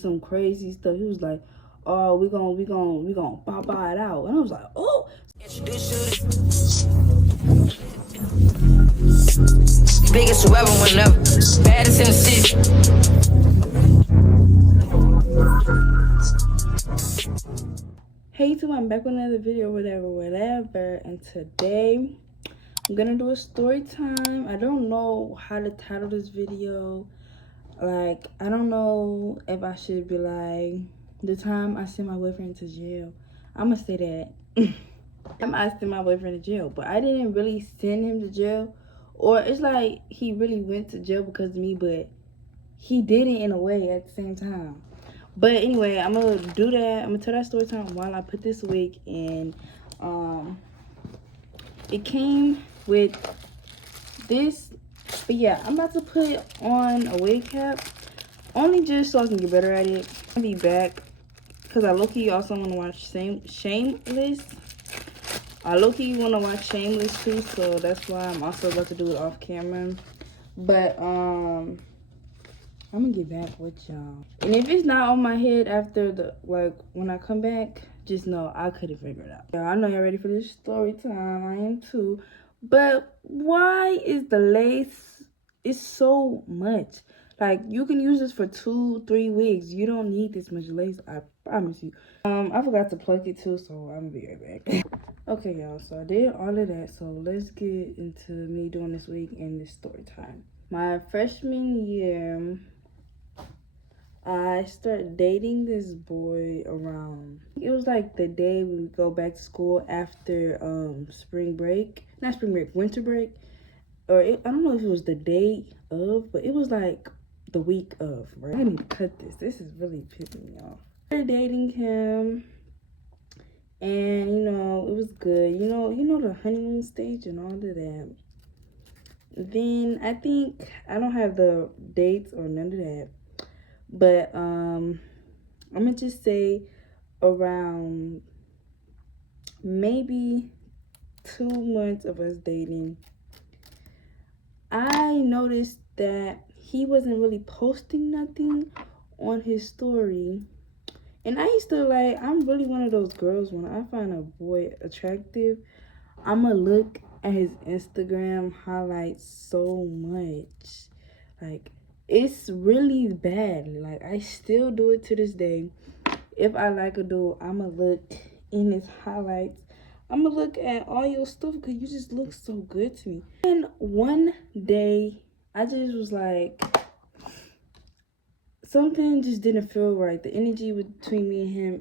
some crazy stuff. He was like, oh, we gonna buy it out. And I was like, oh. Biggest whoever, whenever, baddest in the city. Hey YouTube, I'm back with another video, whatever. And today I'm gonna do a story time. I don't know how to title this video. Like, I don't know if I should be like, the time I sent my boyfriend to jail. I'm gonna say that. I sent my boyfriend to jail, but I didn't really send him to jail. Or it's like he really went to jail because of me, but he did it in a way at the same time. But anyway, I'm gonna do that. I'm gonna tell that story time while I put this wig in. It came with this, but yeah, I'm about to put on a wig cap only just so I can get better at it. I'll be back because I low-key also want to watch Shameless. I low-key want to watch Shameless too, so that's why I'm also about to do it off camera. But I'm gonna get back with y'all, and if it's not on my head after the, like, when I come back, just know I couldn't figure it out. Y'all, I know y'all ready for this story time. I am too. But why is the lace, it's so much? Like, you can use this for 2-3 wigs. You don't need this much lace, I promise you. I forgot to plug it too, so I'm gonna be right back. Okay, y'all, so I did all of that, so let's get into me doing this wig and this story time. My freshman year, I started dating this boy around, it was like the day we go back to school after spring break. Not spring break, winter break. Or I don't know if it was the day of, but it was like the week of, right? I need to cut this. This is really pissing me off. I started dating him, and you know, it was good. You know the honeymoon stage and all of that. Then I think, I don't have the dates or none of that, but I'm gonna just say around maybe 2 months of us dating, I noticed that he wasn't really posting nothing on his story. And I used to, like, I'm really one of those girls, when I find a boy attractive, I'm gonna look at his Instagram highlights so much. Like, it's really bad. Like, I still do it to this day. If I like a dude, I'm gonna look in his highlights. I'm gonna look at all your stuff because you just look so good to me. And one day, I just was like, something just didn't feel right. The energy between me and him,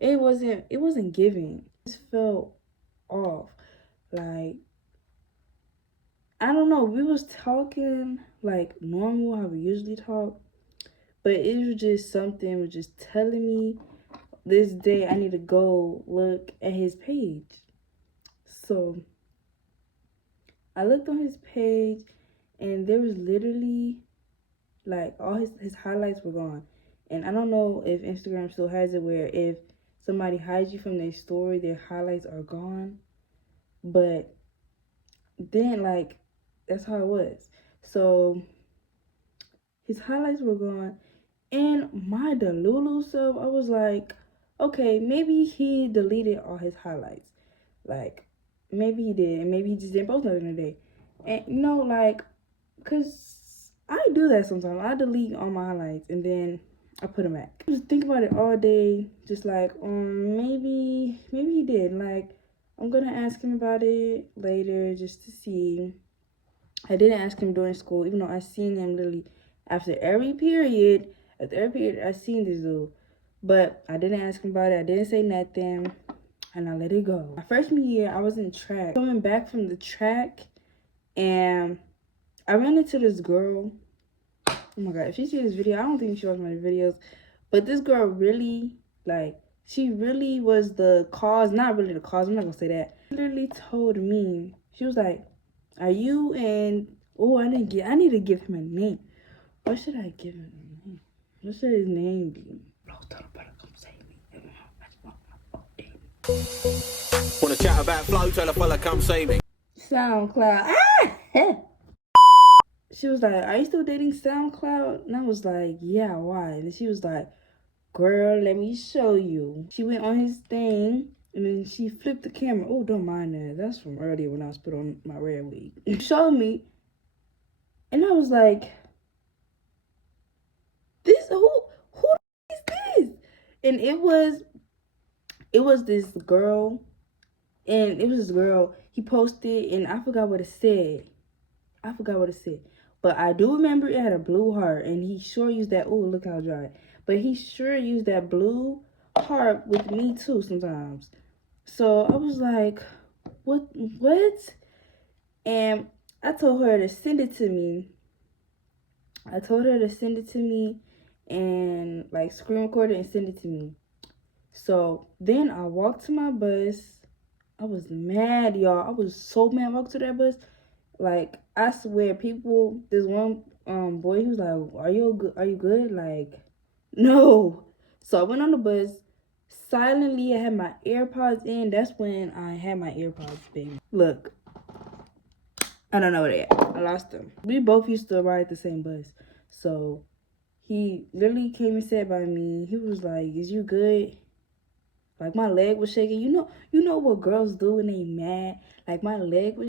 it wasn't giving. It just felt off. Like, I don't know, we was talking like normal, how we usually talk, but it was just something was just telling me this day I need to go look at his page. So I looked on his page, and there was literally, like, all his highlights were gone. And I don't know if Instagram still has it where if somebody hides you from their story, their highlights are gone. But then, like, that's how it was. So his highlights were gone, and my delulu self, I was like, okay, maybe he deleted all his highlights. Like, maybe he did, and maybe he just didn't post nothing today. And you know, like, cause I do that sometimes. I delete all my highlights and then I put them back. I just think about it all day, just like, maybe he did. Like, I'm gonna ask him about it later just to see. I didn't ask him during school, even though I seen him literally after every period. After every period, I seen this dude. But I didn't ask him about it. I didn't say nothing. And I let it go. My freshman year, I was in track. Coming back from the track, and I ran into this girl. Oh my God, if she sees this video, I don't think she watches my videos. But this girl really, like, she really was the cause. Not really the cause, I'm not gonna say that. She literally told me, she was like, are you and, oh, I need to give him a name. What should I give him a name? What should his name be? Come save me. Wanna chat about flow, tell a fella come see me. SoundCloud. Ah! she was like, are you still dating SoundCloud? And I was like, yeah, why? And she was like, girl, let me show you. She went on his thing, and then she flipped the camera. Oh, don't mind that. That's from earlier when I was put on my red wig. She showed me, and I was like, this, who is this? And it was this girl, he posted, and I forgot what it said. But I do remember it had a blue heart, and he sure used that. Oh, look how dry. But he sure used that blue heart with me too sometimes. So I was like, what? And I told her to send it to me. And like screen record it and send it to me. So then I walked to my bus. I was mad, y'all. I was so mad walking to that bus. Like, I swear, this one boy, he was like, are you good? Like, no. So I went on the bus. Silently, I had my AirPods in. That's when I had my AirPods, baby. Look, I don't know where they at. I lost them. We both used to ride the same bus. So he literally came and sat by me. He was like, is you good? Like, my leg was shaking. You know what girls do when they mad? Like, my leg was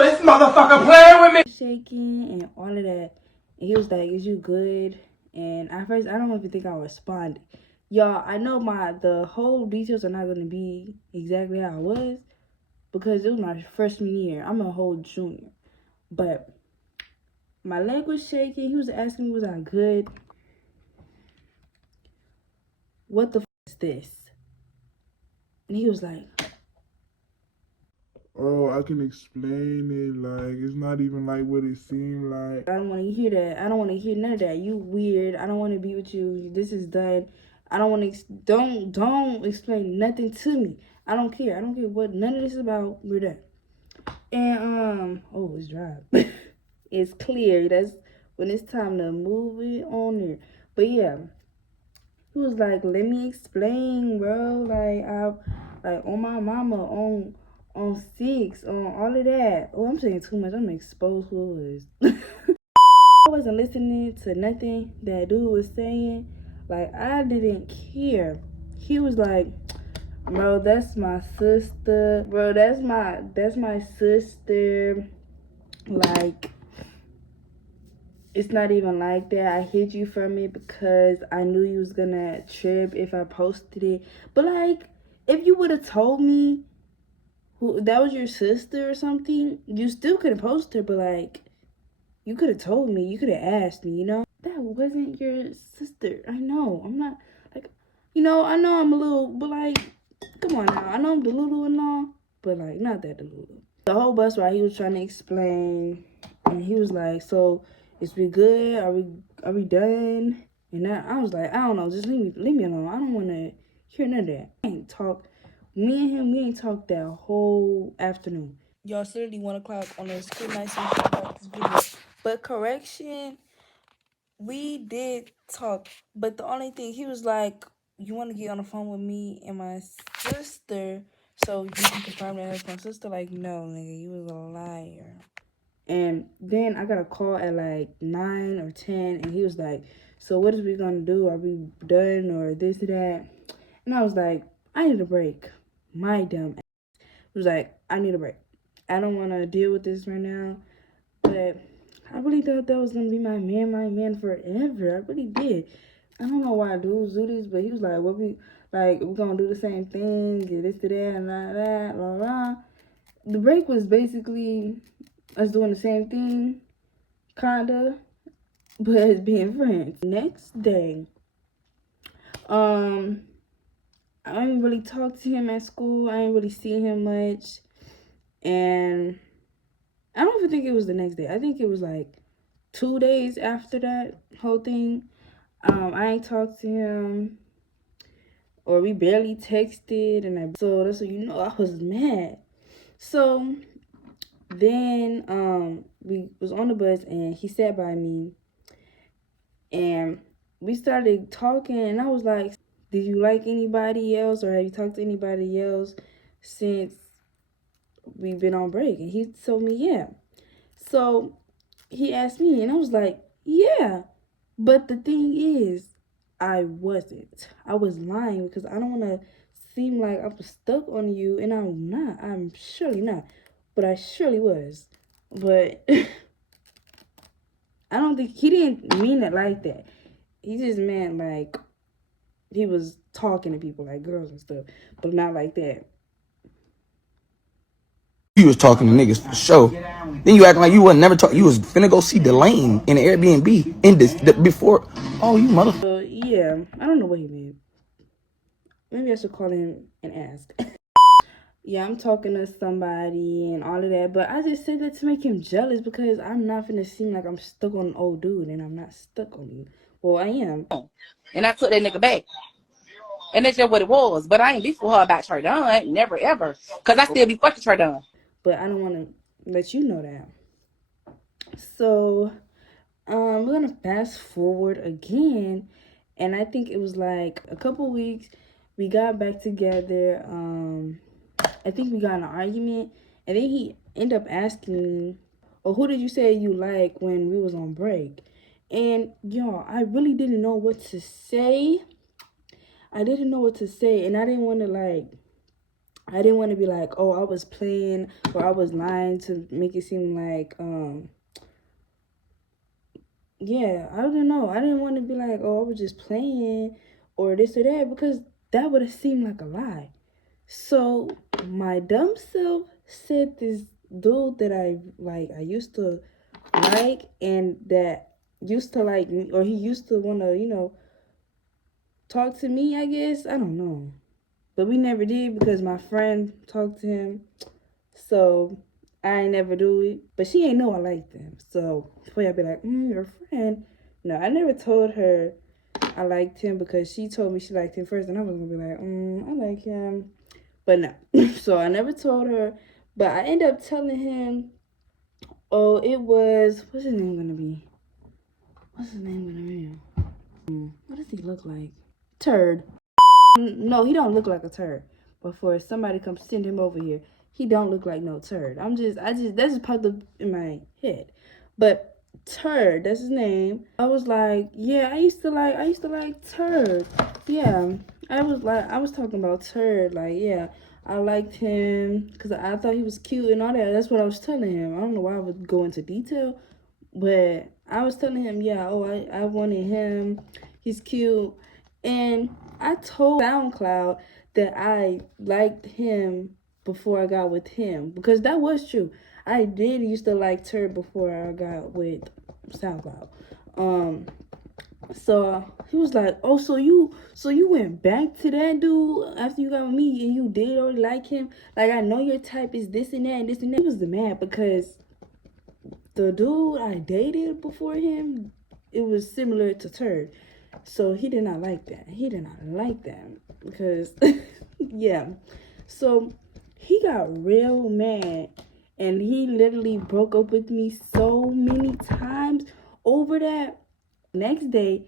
This motherfucker playing with me. shaking and all of that. And he was like, is you good? And at first, I don't even think I responded. Y'all, I know the whole details are not going to be exactly how I was, because it was my freshman year. I'm a whole junior. But my leg was shaking. He was asking me, was I good? What the is this? And he was like, oh, I can explain it. Like, it's not even like what it seemed like. I don't want to hear that. I don't want to hear none of that. You weird. I don't want to be with you. This is done. I don't want to. Don't explain nothing to me. I don't care. I don't care what none of this is about. We're done. And oh, it's dry. It's clear. That's when it's time to move it on there. But yeah, he was like, let me explain, bro. Like on my mama, on 6, on all of that. Oh, I'm saying too much. I'm gonna expose who it was. I wasn't listening to nothing that dude was saying. Like, I didn't care. He was like, bro, that's my sister. Bro, that's my sister. Like, it's not even like that. I hid you from it because I knew you was gonna trip if I posted it. But like, if you would have told me that was your sister or something, you still could have posted her, but like, you could have told me, you could have asked me, that wasn't your sister. I know, I'm not, like, I know I'm a little, but like, come on now, I know I'm Delulu and all, but like, not that Delulu. The whole bus ride, he was trying to explain, and he was like, so, is we good? Are we done? And I was like, I don't know, just leave me alone. I don't want to hear none of that. Me and him, we ain't talked that whole afternoon. Y'all, it's literally 1 o'clock on a school night, so we about this video. But correction, we did talk. But the only thing, he was like, you want to get on the phone with me and my sister so you can confirm that it's my sister? Like, no, nigga, you was a liar. And then I got a call at like 9 or 10, and he was like, so what is we gonna do? Are we done or this or that? And I was like, I need a break. My dumb ass was like, I need a break. I don't want to deal with this right now. But I really thought that was going to be my man forever. I really did. I don't know why dudes do this, but he was like, we're going to do the same thing, get this to that, and that, blah, blah. The break was basically us doing the same thing, kinda, but as being friends. Next day, I didn't really talk to him at school. I didn't really see him much. And I don't even think it was the next day. I think it was like 2 days after that whole thing. I ain't talked to him. Or we barely texted. So that's when I was mad. So then we was on the bus and he sat by me. And we started talking, and I was like, did you like anybody else, or have you talked to anybody else since we've been on break? And he told me, yeah. So he asked me, and I was like, yeah. But the thing is, I wasn't. I was lying because I don't want to seem like I'm stuck on you, and I'm not. I'm surely not. But I surely was. But I don't think he didn't mean it like that. He just meant like he was talking to people like girls and stuff, but not like that. You was talking to niggas for sure. Then you acting like you wasn't never talk. You was finna go see Delane in the Airbnb in this before. Oh, you mother. Yeah, I don't know what he meant. Maybe I should call him and ask. Yeah, I'm talking to somebody and all of that, but I just said that to make him jealous because I'm not finna seem like I'm stuck on an old dude, and I'm not stuck on you. Well, I am. And I took that nigga back. And that's just what it was. But I ain't beef with her about Chardon. Never, ever. Because I still be fucking Chardon. But I don't want to let you know that. So, we're going to fast forward again. And I think it was like a couple weeks. We got back together. I think we got in an argument. And then he ended up asking me, oh, who did you say you like when we was on break? And, y'all, I really didn't know what to say. I didn't know what to say. And I didn't want to, be like, oh, I was playing or I was lying to make it seem like, yeah, I don't know. I didn't want to be like, oh, I was just playing or this or that, because that would have seemed like a lie. So my dumb self said this dude that I used to like, and that used to like me, or he used to want to, talk to me, I guess. I don't know. But we never did because my friend talked to him. So I ain't never do it. But she ain't know I liked him. So before y'all be like, your friend. No, I never told her I liked him because she told me she liked him first. And I was going to be like, I like him. But no. So I never told her. But I ended up telling him, oh, it was, what's his name going to be? What's his name going to be? What does he look like? Turd. No, he don't look like a turd. Before somebody comes send him over here, he don't look like no turd. That just popped up in my head. But Turd, that's his name. I was like, yeah, I used to like Turd. Yeah, I was talking about Turd. Like, yeah, I liked him because I thought he was cute and all that. That's what I was telling him. I don't know why I would go into detail, but I was telling him, yeah, oh, I wanted him. He's cute. And I told SoundCloud that I liked him before I got with him, because that was true. I did used to like Turd before I got with SoundCloud. So he was like, oh, so you went back to that dude after you got with me and you did already like him? Like, I know your type is this and that and this and that. He was mad because the dude I dated before him, it was similar to Turd. So he did not like that. Because, yeah. So he got real mad, and he literally broke up with me so many times over that. Next day,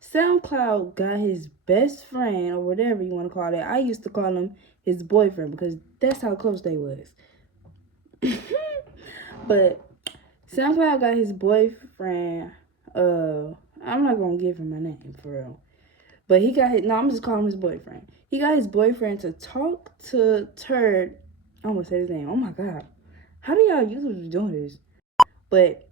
SoundCloud got his best friend, or whatever you want to call it. I used to call him his boyfriend because that's how close they was. But SoundCloud got his boyfriend, I'm not gonna give him a name for real. But he got I'm just calling him his boyfriend. He got his boyfriend to talk to Turd. I almost said his name. Oh my God. How do y'all usually doing this? But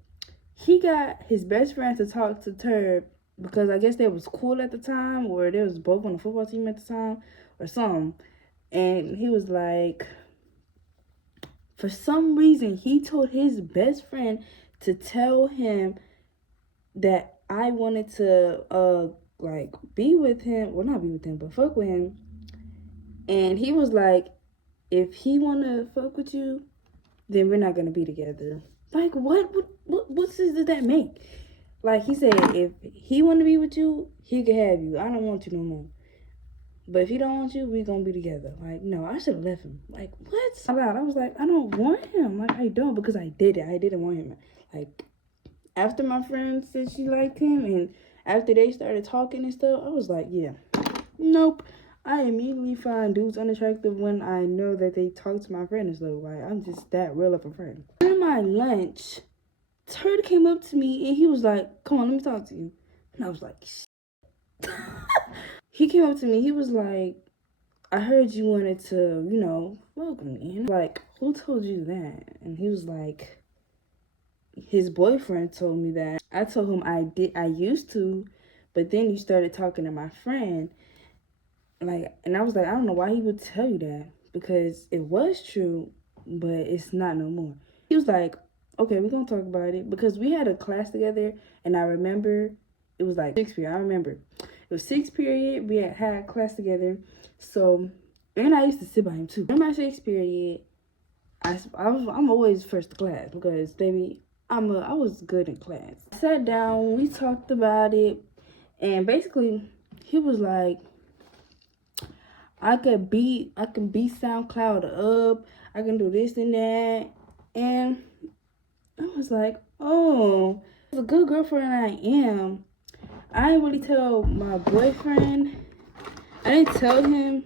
he got his best friend to talk to Turd because I guess they was cool at the time, or they was both on the football team at the time or something. And he was like, for some reason, he told his best friend to tell him that I wanted to be with him, well, not be with him, but fuck with him. And he was like, if he wanna fuck with you, then we're not gonna be together. Like, what sense does that make? Like, he said, if he wanna be with you, he can have you. I don't want you no more. But if he don't want you, we gonna be together. Like, no, I should have left him. Like, what? I was like, I don't want him. Like, I don't, because I did it. I didn't want him. Like, after my friend said she liked him, and after they started talking and stuff, I was like, yeah, nope. I immediately find dudes unattractive when I know that they talk to my friend and stuff. Like, I'm just that real of a friend. During my lunch, Turd came up to me and he was like, come on, let me talk to you. And I was like, he came up to me, he was like, I heard you wanted to, you know, welcome me. And I'm like, who told you that? And he was like, his boyfriend told me that. I told him I used to, but then you started talking to my friend. Like, and I was like, I don't know why he would tell you that, because it was true, but it's not no more. He was like, okay, we're gonna talk about it, because we had a class together, and I remember it was like 6th period. I remember it was 6th period. We had a class together, so, and I used to sit by him too. In my 6th period, I'm always first class, because baby, I was good in class. I sat down, we talked about it, and basically he was like, I can beat SoundCloud up, I can do this and that. And I was like, oh, as a good girlfriend I am, I didn't really tell my boyfriend. I didn't tell him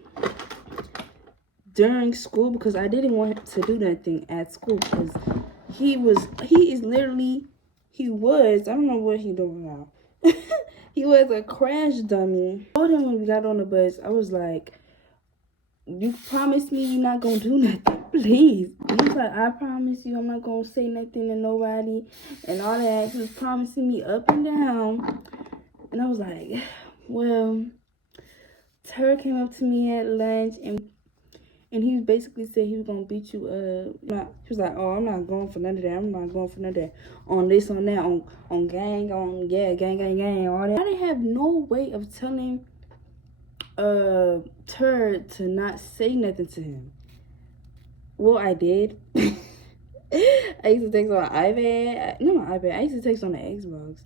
during school, because I didn't want to do nothing at school, because I don't know what he doing now. He was a crash dummy. I told him when we got on the bus, I was like, you promise me you're not gonna do nothing, please. He was like, I promise you I'm not gonna say nothing to nobody and all that. He was promising me up and down. And I was like, well, Tur came up to me at lunch and he basically said he was gonna beat you up. He was like, oh, I'm not going for none of that. I'm not going for none of that. On this, on that, on gang, on gang, all that. I didn't have no way of telling Turd to not say nothing to him. Well, I did. I used to text on iPad. No, my iPad. I used to text on the Xbox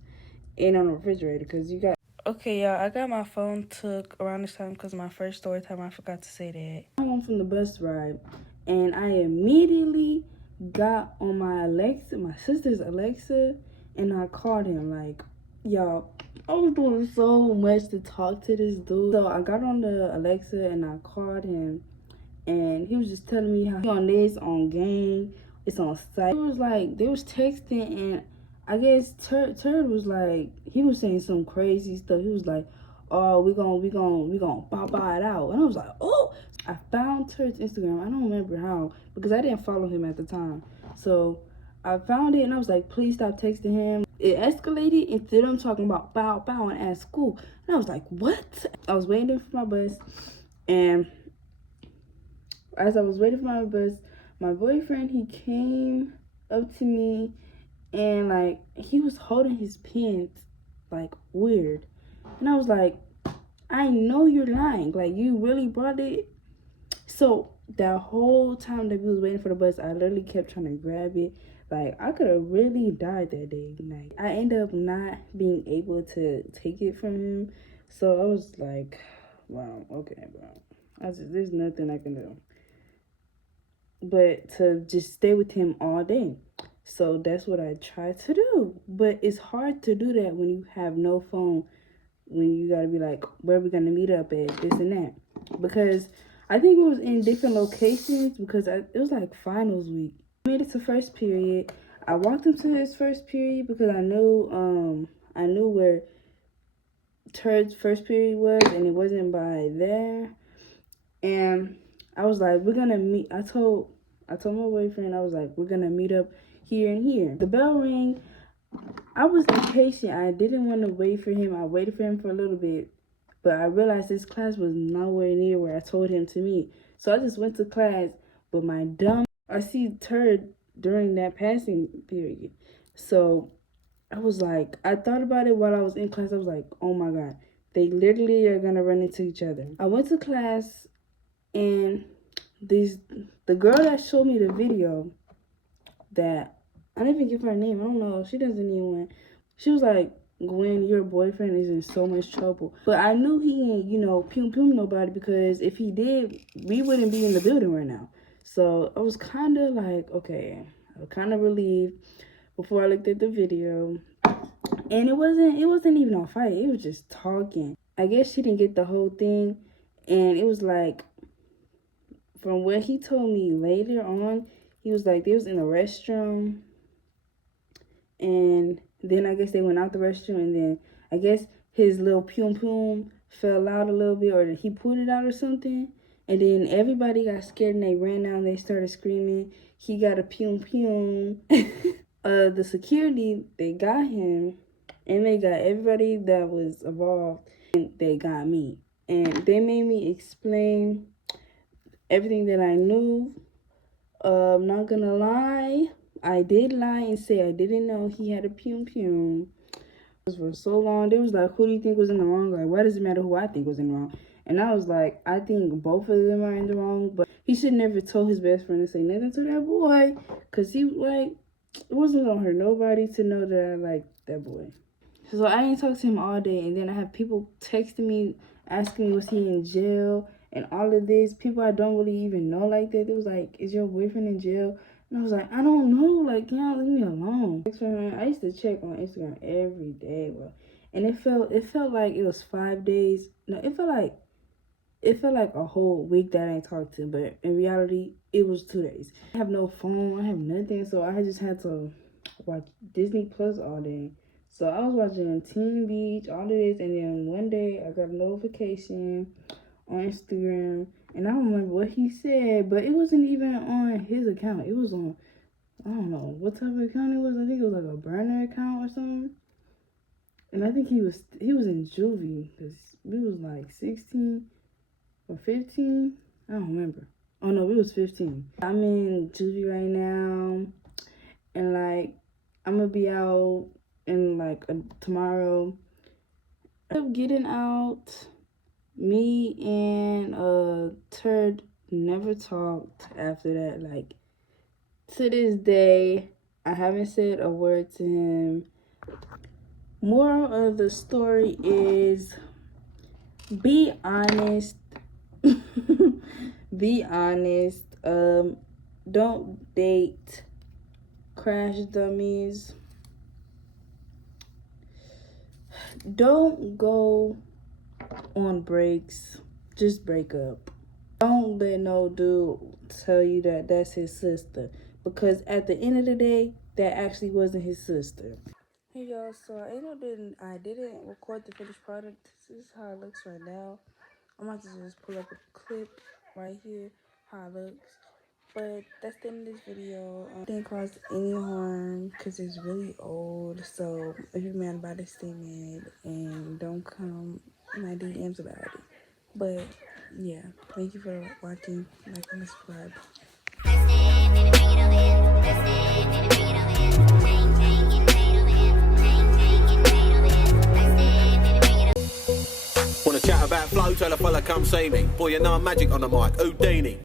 and on the refrigerator, because you got. Okay, y'all, I got my phone took around this time because my first story time, I forgot to say that. I went from the bus ride, and I immediately got on my Alexa, my sister's Alexa, and I called him. Like, y'all, I was doing so much to talk to this dude. So I got on the Alexa and I called him, and he was just telling me how he on this, on gang, it's on site. It was like, they was texting, and I guess Turd was like, he was saying some crazy stuff. He was like, oh, we gonna pop it out. And I was like, oh. I found Turd's Instagram. I don't remember how, because I didn't follow him at the time. So I found it, and I was like, please stop texting him. It escalated into them talking about bow and at school. And I was like, what? I was waiting for my bus, and as I was waiting for my bus, my boyfriend, he came up to me, and like, he was holding his pants like weird. And I was like, I know you're lying. Like, you really brought it. So that whole time that we was waiting for the bus, I literally kept trying to grab it. Like, I could have really died that day. Like, I ended up not being able to take it from him. So I was like, wow, okay, bro. There's nothing I can do but to just stay with him all day. So that's what I tried to do. But it's hard to do that when you have no phone, when you gotta be like, where are we gonna meet up at, this and that. Because I think it was in different locations, because it was like finals week. I made it to first period. I walked into his first period because I knew where Turd's first period was, and it wasn't by there. And I was like, we're gonna meet. I told my boyfriend, I was like, we're gonna meet up here and here. The bell rang. I was impatient. I didn't want to wait for him. I waited for him for a little bit, but I realized this class was nowhere near where I told him to meet. So I just went to class, but I see Turd during that passing period. So I was like, I thought about it while I was in class. I was like, oh my God, they literally are gonna run into each other. I went to class, and the girl that showed me the video, that I didn't even give her name. I don't know. She doesn't even. She was like, Gwen, your boyfriend is in so much trouble. But I knew he ain't, pum nobody, because if he did, we wouldn't be in the building right now. So I was kind of like, okay, I was kind of relieved before I looked at the video. And it wasn't even a fight. It was just talking. I guess she didn't get the whole thing. And it was like, from what he told me later on, he was like, they was in a restroom, And then I guess they went out the restroom, and then I guess his little pum fell out a little bit, or he pulled it out or something. And then everybody got scared and they ran out and they started screaming, he got a pum. The security, they got him, and they got everybody that was involved, and they got me. And they made me explain everything that I knew. Not gonna lie, I did lie and say I didn't know he had a pum. For so long, they was like, who do you think was in the wrong? Like, why does it matter who I think was in the wrong? And I was like, I think both of them are in the wrong, but he should never told his best friend to say nothing to that boy, because he, like, it wasn't gonna hurt nobody to know that I like that boy. So I ain't talked to him all day, and then I have people texting me, asking me, was he in jail, and all of this. People I don't really even know like that. They was like, is your boyfriend in jail? And I was like, I don't know, like, y'all leave me alone. I used to check on Instagram every day, bro. And it felt like it was 5 days. No, it felt like a whole week that I ain't talked to him, but in reality, it was 2 days. I have no phone, I have nothing, so I just had to watch Disney Plus all day. So I was watching Teen Beach, all of this, and then one day I got a notification on Instagram, and I don't remember what he said, but it wasn't even on his account. It was on, I don't know what type of account it was. I think it was like a burner account or something. And I think he was in juvie, because we was like 16 or 15. I don't remember. Oh no, we was 15. I'm in juvie right now, and like I'm gonna be out in like tomorrow. I'm getting out. Me and Turd never talked after that. Like, to this day, I haven't said a word to him. Moral of the story is, be honest. Be honest. Don't date crash dummies. Don't go on breaks. Just break up. Don't let no dude tell you that that's his sister, because at the end of the day, that actually wasn't his sister. Hey y'all, so I didn't record the finished product. This is how it looks right now. I'm about to just pull up a clip right here, how it looks. But that's the end of this video. Didn't cause any harm because it's really old. So if you're mad about it, stay mad and don't come in my DMs about it. But yeah, thank you for watching. Like and subscribe. Wanna chat about flow? Tell a fella come see me. Boy, you know I'm magic on the mic. Houdini.